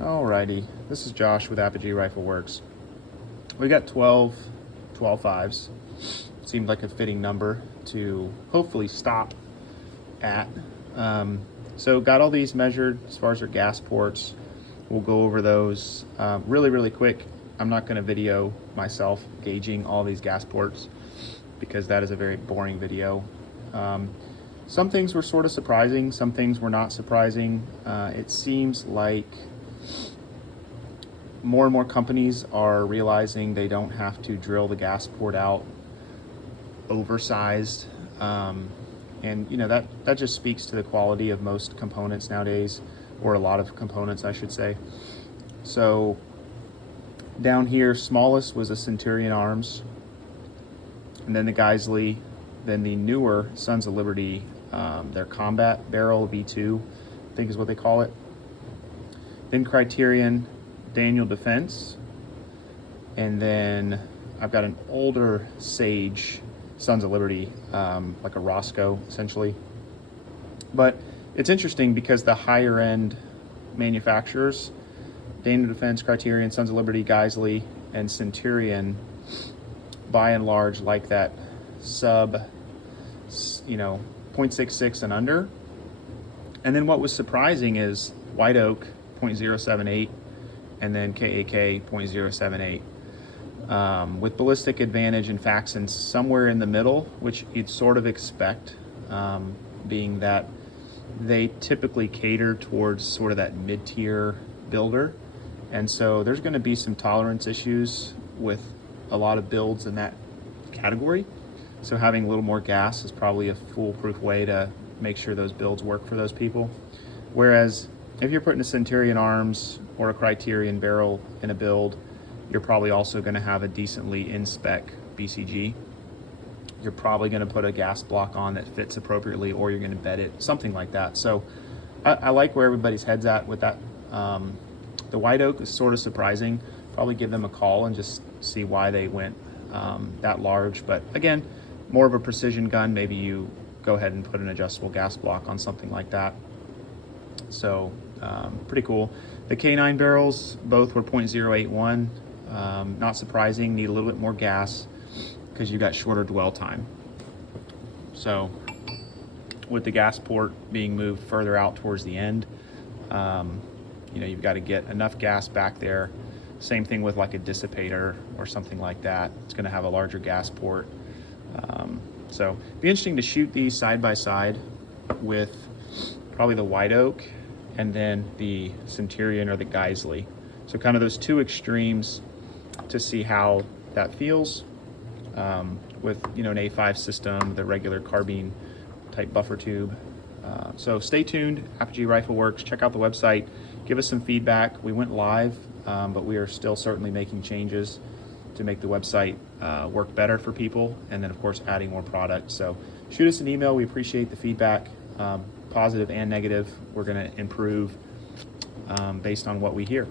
Alrighty, this is Josh with Apogee Rifle Works. We got 12 5s. Seemed like a fitting number to hopefully stop at. So got all these measured as far as their gas ports. We'll go over those really quick. I'm not going to video myself gauging all these gas ports because that is a very boring video. Some things were sort of surprising, some things were not surprising. It seems like more and more companies are realizing they don't have to drill the gas port out oversized. And you know, that just speaks to the quality of most components nowadays, or a lot of components, I should say. So down here, smallest was a Centurion arms, and then the Geissele, then the newer Sons of Liberty, their combat barrel V2, I think is what they call it. Then Criterion, Danial Defense, and then I've got an older Sage Sons of Liberty, like a Rosco essentially. But it's interesting because the higher end manufacturers, Danial Defense, Criterion, Sons of Liberty, Geissele, and Centurion, by and large like that sub, 0.66 and under. And then what was surprising is White Oak 0.078 and then KAK 0.078. With ballistic advantage and Faxon somewhere in the middle, which you'd sort of expect, being that they typically cater towards sort of that mid-tier builder. And so there's going to be some tolerance issues with a lot of builds in that category. So having a little more gas is probably a foolproof way to make sure those builds work for those people. Whereas if you're putting a Centurion arms or a Criterion barrel in a build, you're probably also going to have a decently in-spec BCG. You're probably going to put a gas block on that fits appropriately, or you're going to bed it, something like that. So I like where everybody's head's at with that. The White Oak is sort of surprising. Probably give them a call and just see why they went that large. But again, more of a precision gun. Maybe you go ahead and put an adjustable gas block on something like that. So pretty cool. The K9 barrels, both were 0.081. Not surprising, need a little bit more gas because you got shorter dwell time. So with the gas port being moved further out towards the end, you've got to get enough gas back there. Same thing with like a dissipator or something like that. It's going to have a larger gas port. So it'd be interesting to shoot these side by side with probably the White Oak and then the Centurion or the Geissele. So kind of those two extremes to see how that feels with an A5 system, the regular carbine type buffer tube. So stay tuned, Apogee Rifle Works. Check out the website, give us some feedback. We went live, but we are still certainly making changes to make the website work better for people, and then of course adding more products. So shoot us an email. We appreciate the feedback, positive and negative. We're going to improve based on what we hear.